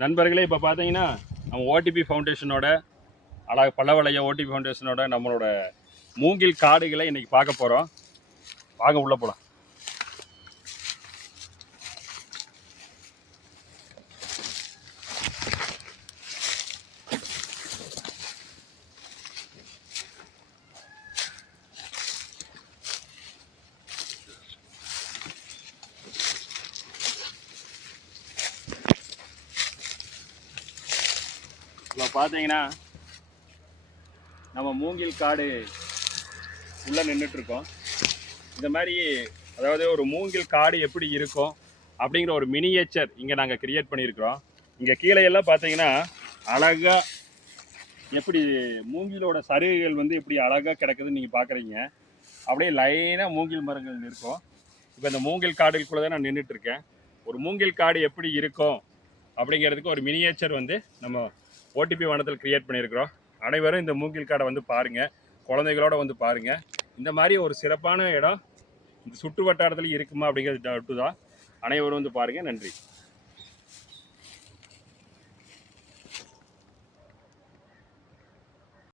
நண்பர்களே இப்போ பார்த்தீங்கன்னா நம்ம ஓடிபி ஃபவுண்டேஷனோட அழகு பல்லவளைய ஓடிபி ஃபவுண்டேஷனோட நம்மளோட மூங்கில் காடுகளை இன்றைக்கி பார்க்க போகிறோம் வாங்க உள்ளே போகலாம் இப்போ பார்த்தீங்கன்னா நம்ம மூங்கில் காடு உள்ளே நின்றுட்டுருக்கோம் இந்த மாதிரி அதாவது ஒரு மூங்கில் காடு எப்படி இருக்கும் அப்படிங்கிற ஒரு மினியேச்சர் இங்கே நாங்கள் கிரியேட் பண்ணியிருக்கிறோம். இங்கே கீழே எல்லாம் பார்த்தீங்கன்னா அழகாக எப்படி மூங்கிலோட சருகுகள் வந்து எப்படி அழகாக கிடக்குதுன்னு நீங்கள் பார்க்குறீங்க அப்படியே லைனாக மூங்கில் மரங்கள் இருக்கும் இப்போ இந்த மூங்கில் காடுகளுக்குள்ளே தான் நான் நின்றுட்டு இருக்கேன் ஒரு மூங்கில் காடு எப்படி இருக்கும் அப்படிங்கிறதுக்கு ஒரு மினியேச்சர் வந்து நம்ம ஓடிபி வனத்தில் கிரியேட் பண்ணியிருக்கிறோம். அனைவரும் இந்த மூங்கில் காடை வந்து பாருங்கள் குழந்தைகளோட வந்து பாருங்கள் இந்த மாதிரி ஒரு சிறப்பான இடம். இந்த சுற்று வட்டாரத்தில் இருக்குமா அப்படிங்கிறது டவுட்டு தான். அனைவரும் வந்து பாருங்கள் நன்றி.